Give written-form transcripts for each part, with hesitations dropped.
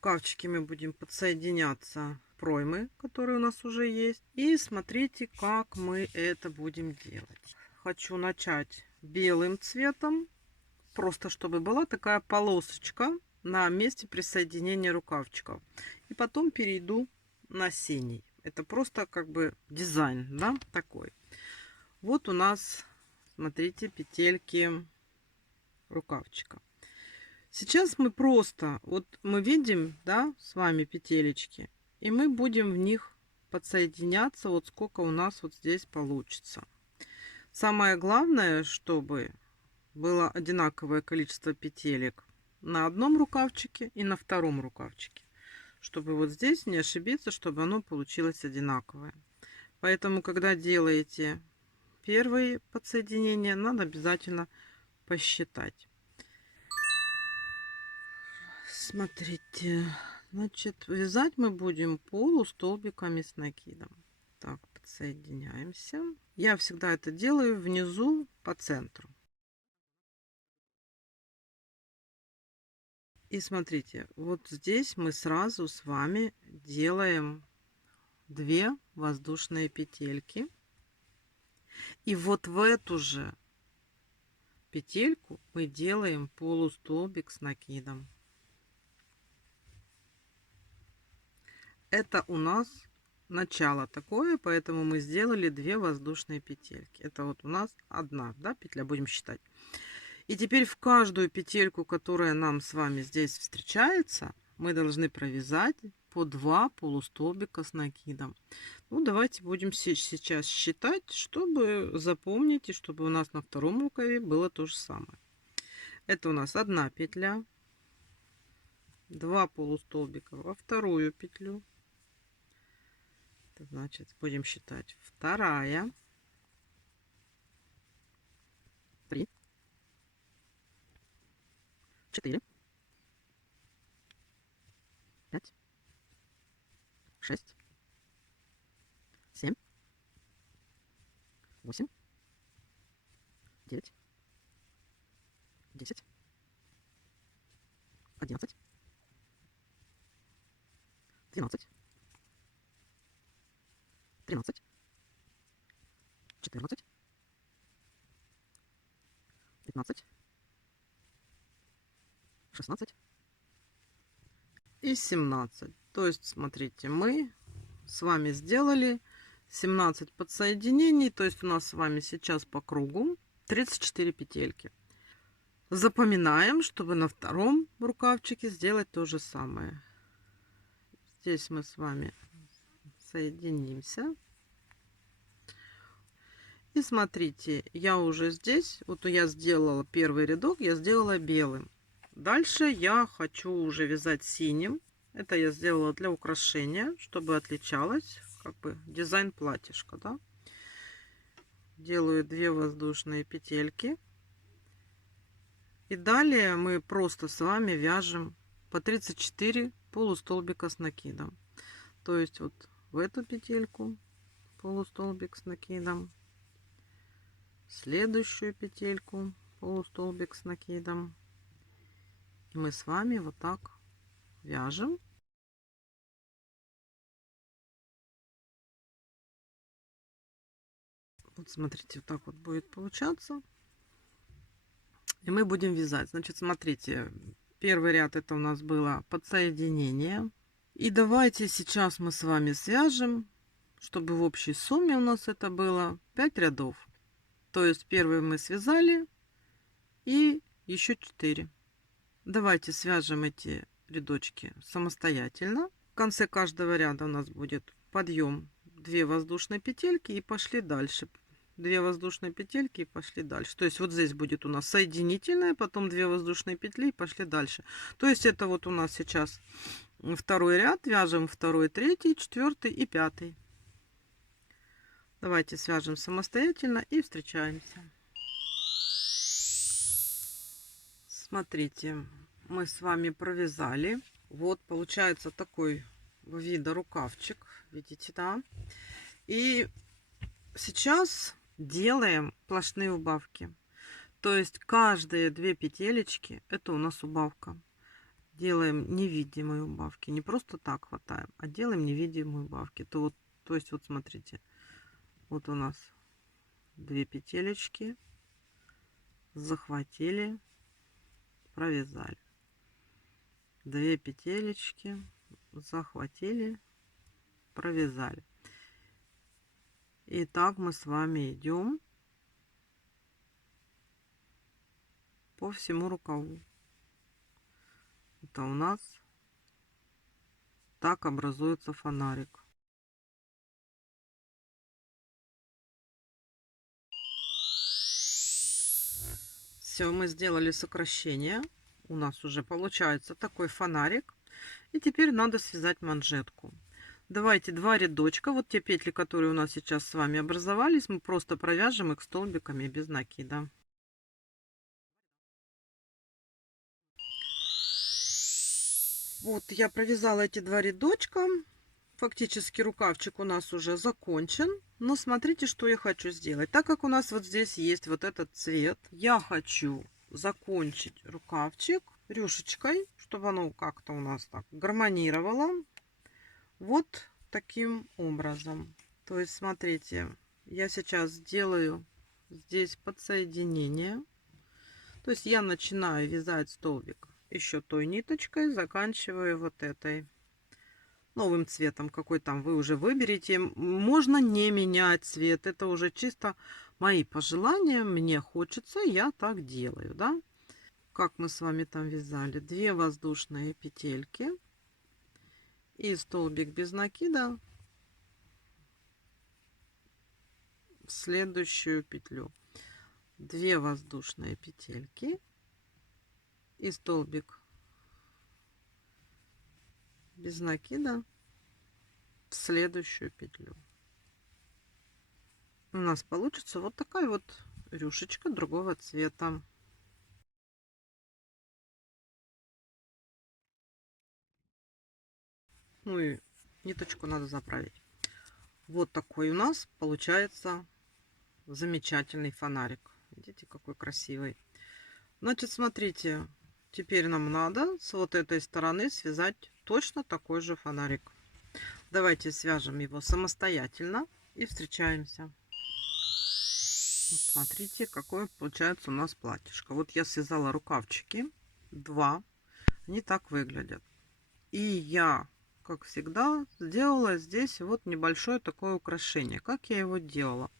рукавчики мы будем подсоединяться проймы, которые у нас уже есть. И смотрите, как мы это будем делать. Хочу начать белым цветом, просто чтобы была такая полосочка на месте присоединения рукавчиков. И потом перейду на синий. Это просто как бы дизайн, да, такой. Вот у нас, смотрите, петельки рукавчика. Сейчас мы просто, вот мы видим, да, с вами петелечки, и мы будем в них подсоединяться, вот сколько у нас вот здесь получится. Самое главное, чтобы было одинаковое количество петелек на одном рукавчике и на втором рукавчике, чтобы вот здесь не ошибиться, чтобы оно получилось одинаковое. Поэтому, когда делаете первые подсоединения, надо обязательно посчитать. Смотрите, значит, вязать мы будем полустолбиками с накидом. Так, подсоединяемся. Я всегда это делаю внизу по центру. И смотрите, вот здесь мы сразу с вами делаем 2 воздушные петельки. И вот в эту же петельку мы делаем полустолбик с накидом. Это у нас начало такое, поэтому мы сделали 2 воздушные петельки. Это вот у нас одна, да, петля, будем считать. И теперь в каждую петельку, которая нам с вами здесь встречается, мы должны провязать по 2 полустолбика с накидом. Ну, давайте будем сейчас считать, чтобы запомнить, и чтобы у нас на втором рукаве было то же самое. Это у нас одна петля, 2 полустолбика во вторую петлю. Значит, будем считать вторая, 3, 4, 5, 6, 7, 8, 9, 10, 11, 12, 13, 14, 15, 16 и 17. То есть, смотрите, мы с вами сделали 17 подсоединений. То есть у нас с вами сейчас по кругу 34 петельки. Запоминаем, чтобы на втором рукавчике сделать то же самое. Здесь мы с вами соединимся. И смотрите, я уже здесь, вот я сделала первый рядок, я сделала белым. Дальше я хочу уже вязать синим. Это я сделала для украшения, чтобы отличалось как бы дизайн платьишка, да. Делаю 2 воздушные петельки. И далее мы просто с вами вяжем по 34 полустолбика с накидом. То есть вот в эту петельку полустолбик с накидом, следующую петельку полустолбик с накидом. И мы с вами вот так вяжем. Вот смотрите, вот так вот будет получаться. И мы будем вязать. Значит, смотрите, первый ряд это у нас было подсоединение. И давайте сейчас мы с вами свяжем, чтобы в общей сумме у нас это было 5 рядов. То есть первый мы связали и еще 4. Давайте свяжем эти рядочки самостоятельно. В конце каждого ряда у нас будет подъем 2 воздушные петельки и пошли дальше. 2 воздушные петельки и пошли дальше. То есть вот здесь будет у нас соединительная, потом 2 воздушные петли и пошли дальше. То есть это вот у нас сейчас второй ряд. Вяжем второй, третий, четвертый и пятый. Давайте свяжем самостоятельно и встречаемся. Смотрите, мы с вами провязали. Вот получается такой вида рукавчик. Видите, да? И сейчас делаем сплошные убавки. То есть каждые 2 петелечки это у нас убавка. делаем невидимые убавки. Не просто так хватаем, а делаем невидимые убавки. То есть вот смотрите, вот у нас 2 петелечки, захватили, провязали. 2 петелечки, захватили, провязали. И так мы с вами идем по всему рукаву. Это у нас так образуется фонарик. Все, мы сделали сокращение. У нас уже получается такой фонарик. И теперь надо связать манжетку. Давайте 2 рядочка. Вот те петли, которые у нас сейчас с вами образовались, мы просто провяжем их столбиками без накида. Вот я провязала эти 2 рядочка. Фактически рукавчик у нас уже закончен. Но смотрите, что я хочу сделать. Так как у нас вот здесь есть вот этот цвет, я хочу закончить рукавчик рюшечкой, чтобы оно как-то у нас так гармонировало. Вот таким образом. То есть, смотрите, я сейчас делаю здесь подсоединение. То есть я начинаю вязать столбик еще той ниточкой, заканчиваю вот этой новым цветом, какой там вы уже выберете. Можно не менять цвет, это уже чисто мои пожелания, мне хочется, я так делаю, да. Как мы с вами там вязали, 2 воздушные петельки и столбик без накида в следующую петлю. 2 воздушные петельки и столбик без накида в следующую петлю. У нас получится вот такая вот рюшечка другого цвета. Ну и ниточку надо заправить. Вот такой у нас получается замечательный фонарик. Видите, какой красивый. Значит, смотрите, теперь нам надо с вот этой стороны связать точно такой же фонарик. Давайте свяжем его самостоятельно и встречаемся. Вот смотрите, какое получается у нас платьишко. Вот я связала рукавчики 2, они так выглядят. И я, как всегда, сделала здесь вот небольшое такое украшение. Как я его делала?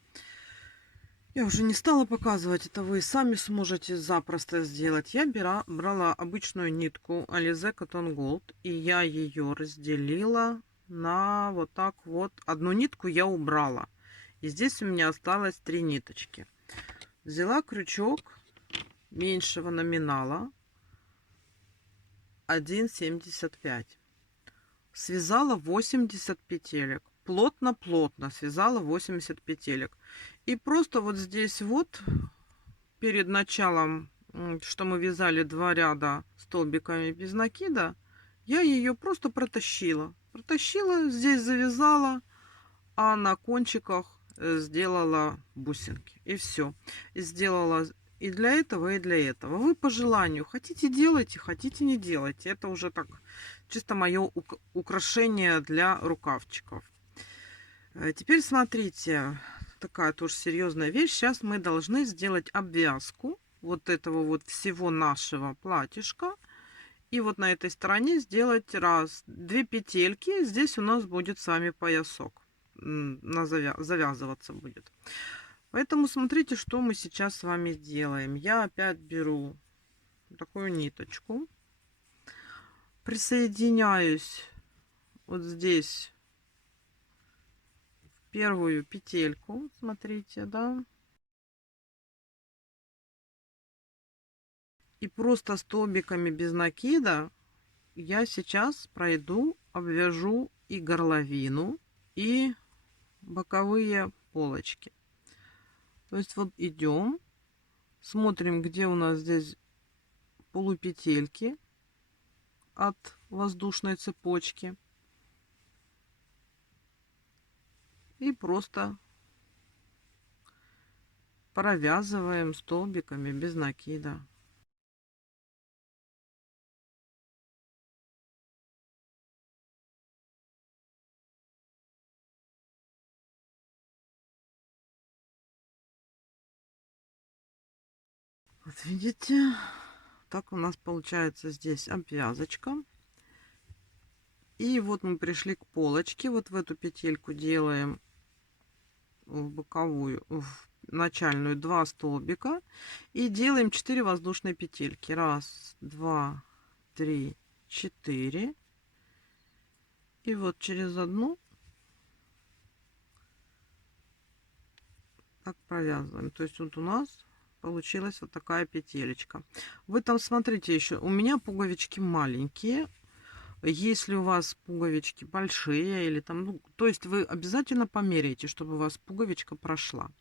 Я уже не стала показывать, это вы сами сможете запросто сделать. Я брала обычную нитку Alize Cotton Gold, и я ее разделила на вот так вот. Одну нитку я убрала. И здесь у меня осталось 3 ниточки. Взяла крючок меньшего номинала 1,75. Связала 80 петелек. Плотно-плотно связала 80 петелек. И просто вот здесь вот, перед началом, что мы вязали 2 ряда столбиками без накида, я ее просто протащила. Протащила, здесь завязала, а на кончиках сделала бусинки. И все. И сделала и для этого, и для этого. Вы по желанию хотите делайте, хотите не делайте. Это уже так чисто мое украшение для рукавчиков. Теперь смотрите, такая тоже серьезная вещь. Сейчас мы должны сделать обвязку вот этого вот всего нашего платьишка. И вот на этой стороне сделать 2 петельки. Здесь у нас будет с вами поясок. Завязываться будет. Поэтому смотрите, что мы сейчас с вами делаем. Я опять беру такую ниточку. Присоединяюсь вот здесь в первую петельку. Смотрите, да. И просто столбиками без накида я сейчас пройду, обвяжу и горловину, и боковые полочки. То есть вот идем, смотрим, где у нас здесь полупетельки от воздушной цепочки. И просто провязываем столбиками без накида. Вот видите, так у нас получается здесь обвязочка. И вот мы пришли к полочке. Вот в эту петельку делаем в боковую, в начальную 2 столбика. И делаем 4 воздушные петельки. 1, 2, 3, 4. И вот через одну так провязываем. То есть вот у нас получилась вот такая петелечка. Вы там смотрите еще, у меня пуговички маленькие. Если у вас пуговички большие или там, ну, то есть вы обязательно померяйте, чтобы у вас пуговичка прошла.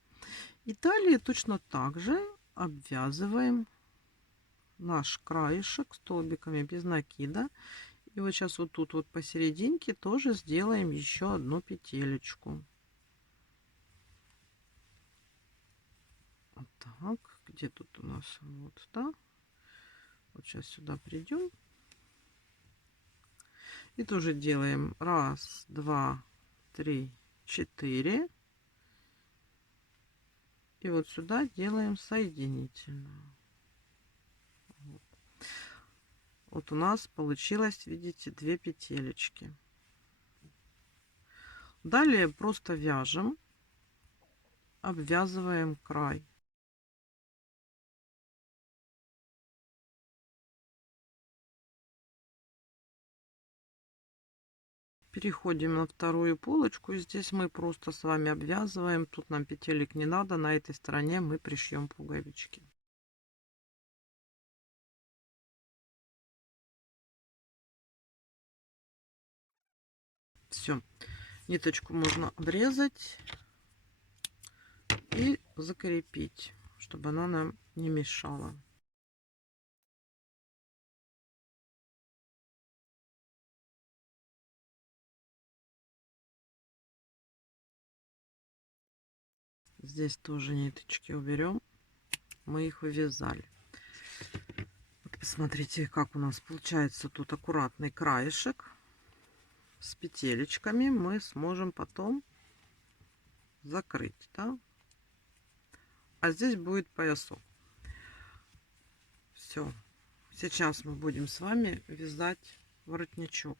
И далее точно так же обвязываем наш краешек столбиками без накида. И вот сейчас вот тут вот посерединке тоже сделаем еще одну петелечку. Вот так, где тут у нас вот, да? Вот сейчас сюда придем. И тоже делаем 1, 2, 3, 4. И вот сюда делаем соединительную. Вот. Вот у нас получилось, видите, 2 петелечки. Далее просто вяжем, обвязываем край. Переходим на вторую полочку. И здесь мы просто с вами обвязываем. Тут нам петелек не надо. На этой стороне мы пришьем пуговички. Все. Ниточку можно обрезать и закрепить, чтобы она нам не мешала. Здесь тоже ниточки уберем. Мы их вывязали. Вот посмотрите, как у нас получается тут аккуратный краешек с петелечками. Мы сможем потом закрыть, да? А здесь будет поясок. Все. Сейчас мы будем с вами вязать воротничок.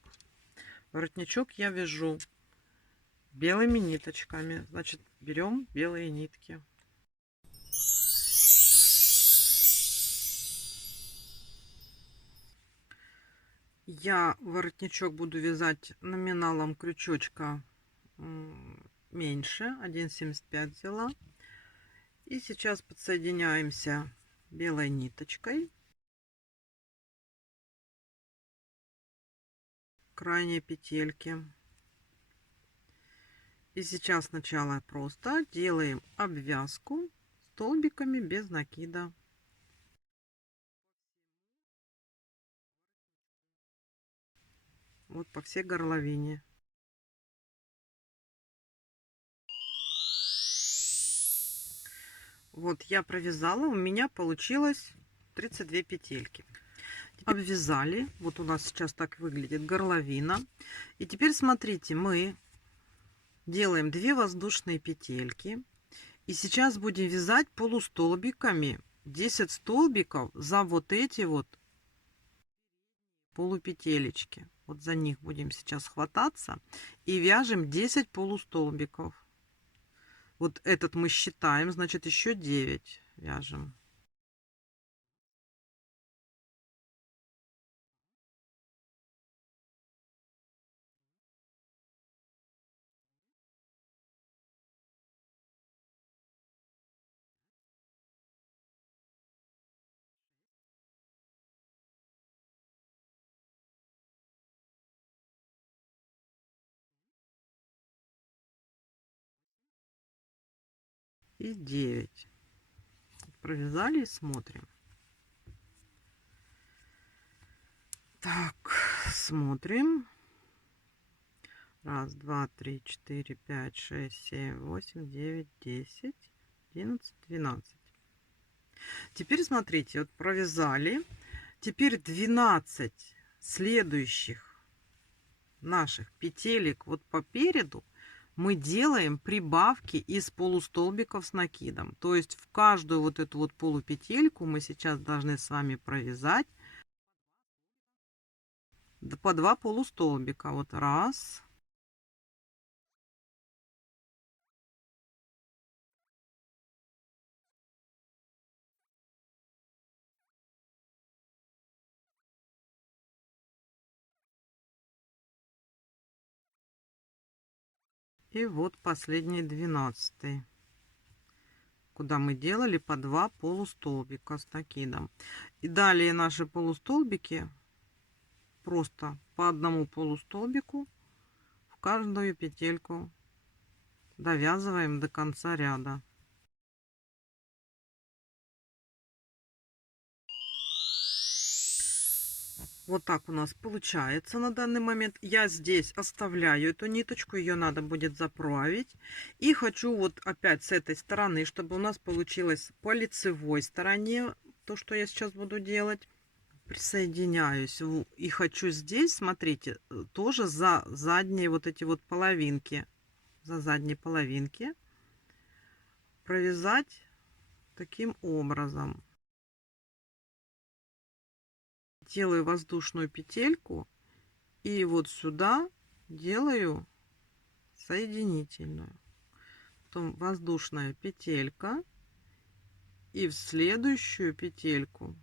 Воротничок я вяжу белыми ниточками. Значит, берем белые нитки. Я воротничок буду вязать номиналом крючочка меньше, 1,75 взяла. И сейчас подсоединяемся белой ниточкой к крайней петельке. И сейчас сначала просто делаем обвязку столбиками без накида. Вот по всей горловине. Вот я провязала, у меня получилось 32 петельки. Обвязали, вот у нас сейчас так выглядит горловина. И теперь смотрите, мы делаем 2 воздушные петельки. И сейчас будем вязать полустолбиками 10 столбиков за вот эти вот полупетелечки. Вот за них будем сейчас хвататься и вяжем 10 полустолбиков. Вот этот мы считаем, значит еще 9 вяжем. И 9. Провязали и смотрим. Так, смотрим. 1, 2, 3, 4, 5, 6, 7, 8, 9, 10, 11, 12. Теперь смотрите, вот провязали. Теперь 12 следующих наших петелек вот по переду мы делаем прибавки из полустолбиков с накидом. То есть в каждую вот эту вот полупетельку мы сейчас должны с вами провязать по 2 полустолбика. Вот раз. И вот последний 12, куда мы делали по 2 полустолбика с накидом. И далее наши полустолбики просто по одному полустолбику в каждую петельку довязываем до конца ряда. Вот так у нас получается на данный момент. Я здесь оставляю эту ниточку, ее надо будет заправить. И хочу вот опять с этой стороны, чтобы у нас получилось по лицевой стороне, то, что я сейчас буду делать. Присоединяюсь и хочу здесь, смотрите, тоже за задние вот эти вот половинки, за задние половинки провязать таким образом. Делаю воздушную петельку и вот сюда делаю соединительную, потом воздушная петелька и в следующую петельку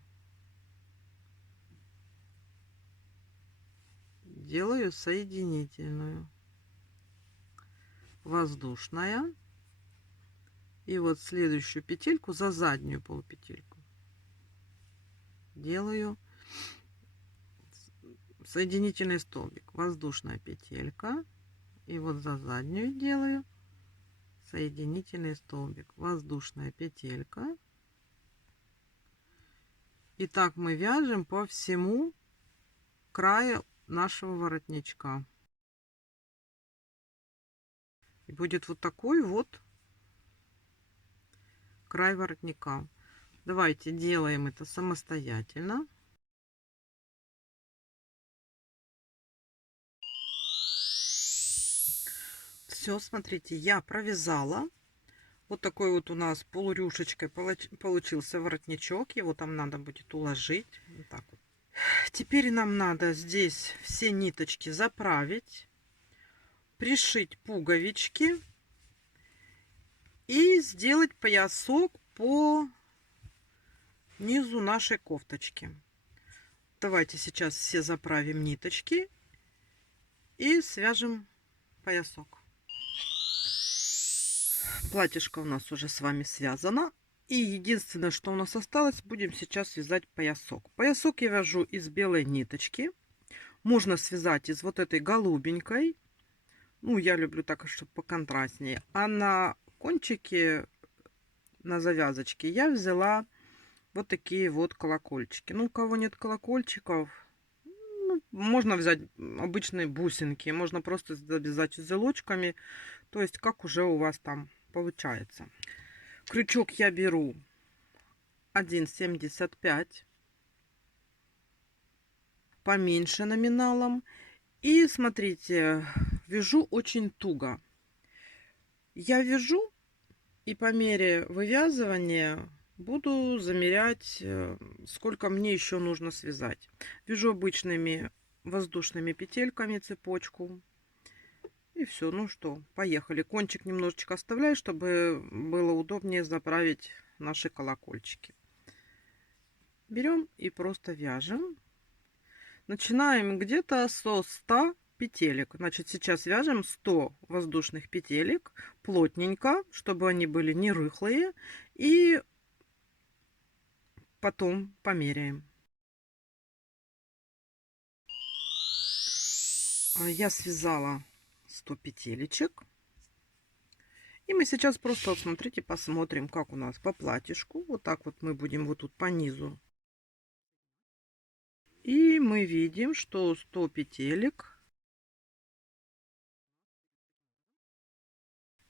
делаю соединительную, воздушная, и вот следующую петельку за заднюю полупетельку делаю соединительный столбик, воздушная петелька, и вот за заднюю делаю соединительный столбик, воздушная петелька. И так мы вяжем по всему краю нашего воротничка. И будет вот такой вот край воротника. Давайте делаем это самостоятельно. Все, смотрите, я провязала. Вот такой вот у нас полурюшечкой получился воротничок. Его там надо будет уложить. Вот так вот. Теперь нам надо здесь все ниточки заправить, пришить пуговички и сделать поясок по низу нашей кофточки. Давайте сейчас все заправим ниточки и свяжем поясок. Платьишко у нас уже с вами связано. И единственное, что у нас осталось, будем сейчас вязать поясок. Поясок я вяжу из белой ниточки. Можно связать из вот этой голубенькой. Ну, я люблю так, чтобы поконтрастнее. А на кончике, на завязочке я взяла вот такие вот колокольчики. Ну, у кого нет колокольчиков, ну, можно взять обычные бусинки. Можно просто завязать узелочками. То есть, как уже у вас там получается. Крючок я беру 1,75, поменьше номиналом. И смотрите, вяжу очень туго. Я вяжу и по мере вывязывания буду замерять, сколько мне еще нужно связать. Вяжу обычными воздушными петельками цепочку. И все, ну что, поехали. Кончик немножечко оставляю, чтобы было удобнее заправить наши колокольчики. Берем и просто вяжем. Начинаем где-то со 100 петелек. Значит, сейчас вяжем 100 воздушных петелек плотненько, чтобы они были не рыхлые. И потом померяем. Я связала 100 петелечек. И мы сейчас просто, вот смотрите, посмотрим, как у нас по платьишку. Вот так вот мы будем вот тут по низу. И мы видим, что 100 петелек.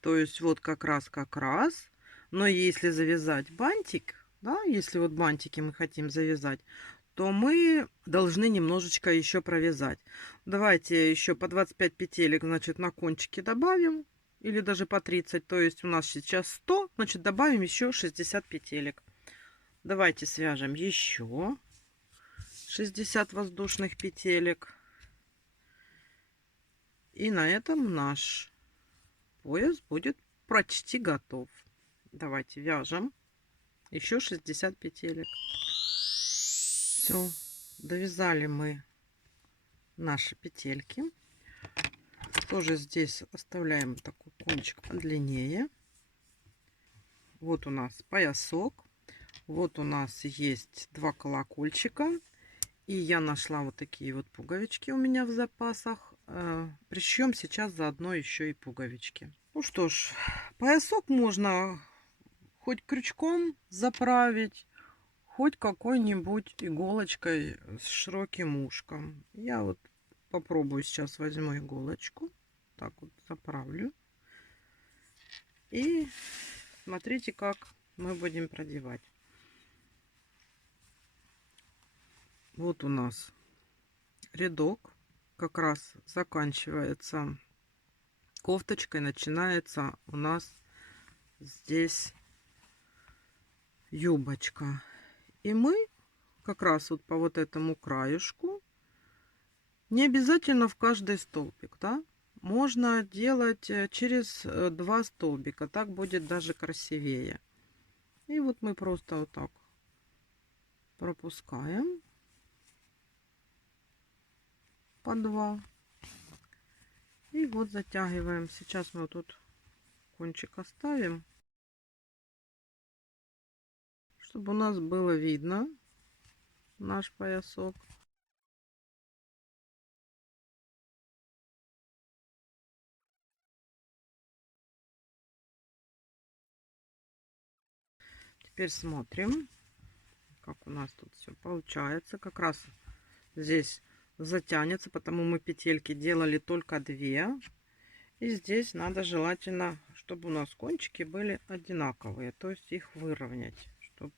То есть вот как раз. Но если завязать бантик, да, если вот бантики мы хотим завязать, то мы должны немножечко еще провязать. Давайте еще по 25 петелек, значит, на кончике добавим. или даже по 30. То есть у нас сейчас 100, значит добавим еще 60 петелек. Давайте свяжем еще 60 воздушных петелек. И на этом наш пояс будет почти готов. Давайте вяжем еще 60 петелек. Все, довязали мы наши петельки. Тоже здесь оставляем такой кончик подлиннее. Вот у нас поясок. Вот у нас есть 2 колокольчика. И я нашла вот такие вот пуговички у меня в запасах. Пришьем сейчас заодно еще и пуговички. Ну что ж, поясок можно хоть крючком заправить, хоть какой-нибудь иголочкой с широким ушком. Я вот попробую сейчас, возьму иголочку. Так вот заправлю. И смотрите, как мы будем продевать. Вот у нас рядок как раз заканчивается кофточкой, начинается у нас здесь юбочка. И мы как раз вот по вот этому краюшку, не обязательно в каждый столбик, да, можно делать через 2 столбика, так будет даже красивее. И вот мы просто вот так пропускаем по 2. И вот затягиваем. Сейчас мы вот тут кончик оставим, чтобы у нас было видно наш поясок. Теперь смотрим, как у нас тут все получается. Как раз здесь затянется, потому мы петельки делали только 2. И здесь надо желательно, чтобы у нас кончики были одинаковые, то есть их выровнять. Чтобы...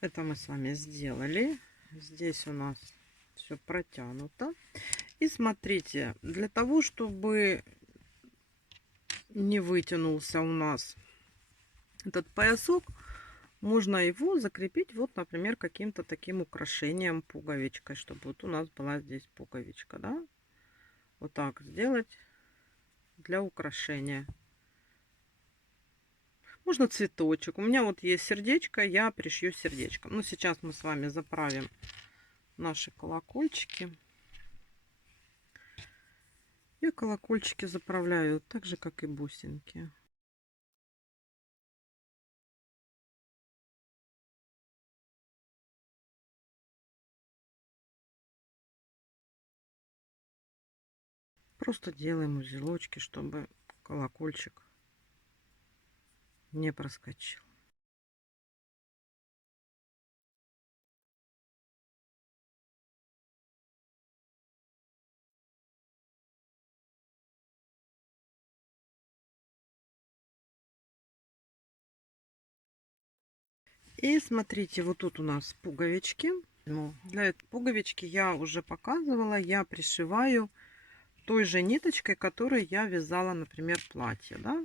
Это мы с вами сделали. Здесь у нас все протянуто. И смотрите, для того, чтобы не вытянулся у нас этот поясок, можно его закрепить вот, например, каким-то таким украшением, пуговичкой, чтобы вот у нас была здесь пуговичка, да? Вот так сделать для украшения. Можно цветочек. У меня вот есть сердечко, я пришью сердечком. Ну, сейчас мы с вами заправим наши колокольчики. Я колокольчики заправляю так же, как и бусинки. Просто делаем узелочки, чтобы колокольчик не проскочил. И смотрите, вот тут у нас пуговички. Ну, для этой пуговички я уже показывала, я пришиваю той же ниточкой, которой я вязала, например, платье, да?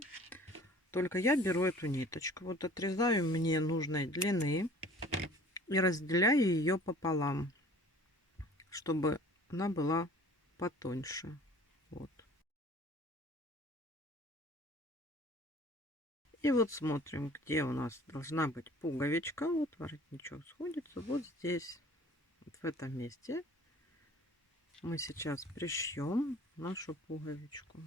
Только я беру эту ниточку, вот отрезаю мне нужной длины и разделяю ее пополам, чтобы она была потоньше. Вот. И вот смотрим, где у нас должна быть пуговичка. Вот воротничок сходится вот здесь, вот в этом месте. Мы сейчас пришьем нашу пуговичку.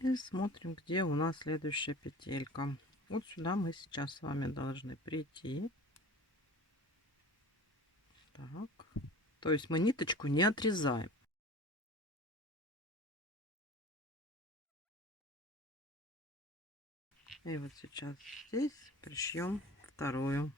И смотрим, где у нас следующая петелька. Вот сюда мы сейчас с вами должны прийти. Так. То есть мы ниточку не отрезаем. И вот сейчас здесь пришьем вторую.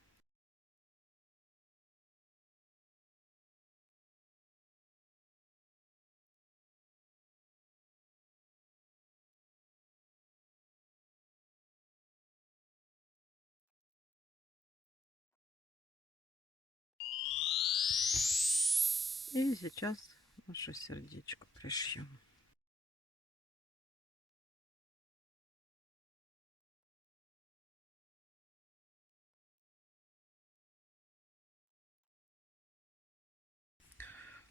И сейчас наше сердечко пришьем.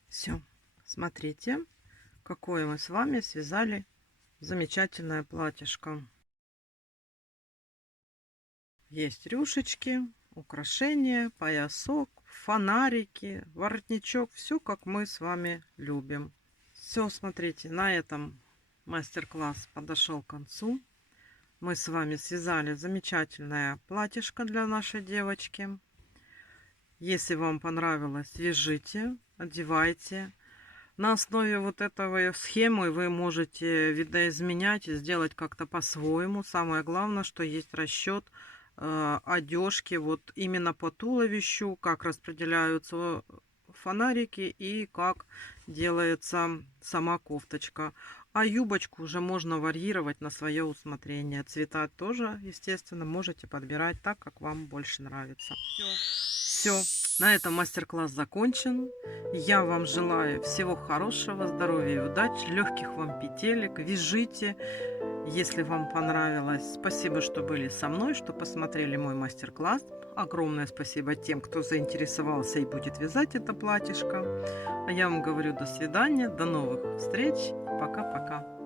Все, смотрите, какое мы с вами связали замечательное платьишко. Есть рюшечки, украшения, поясок, фонарики, воротничок. Все, как мы с вами любим. Все, смотрите, на этом мастер-класс подошел к концу. Мы с вами связали замечательное платьишко для нашей девочки. Если вам понравилось, вяжите, одевайте. На основе вот этого схемы вы можете видоизменять и сделать как-то по-своему. Самое главное, что есть расчет одежки вот именно по туловищу, как распределяются фонарики и как делается сама кофточка. А юбочку уже можно варьировать на свое усмотрение. Цвета тоже, естественно, можете подбирать так, как вам больше нравится. Все, на этом мастер-класс закончен. Я вам желаю всего хорошего, здоровья и удачи, легких вам петелек. Вяжите, если вам понравилось. Спасибо, что были со мной, что посмотрели мой мастер-класс. Огромное спасибо тем, кто заинтересовался и будет вязать это платьишко. А я вам говорю до свидания, до новых встреч. Пока-пока.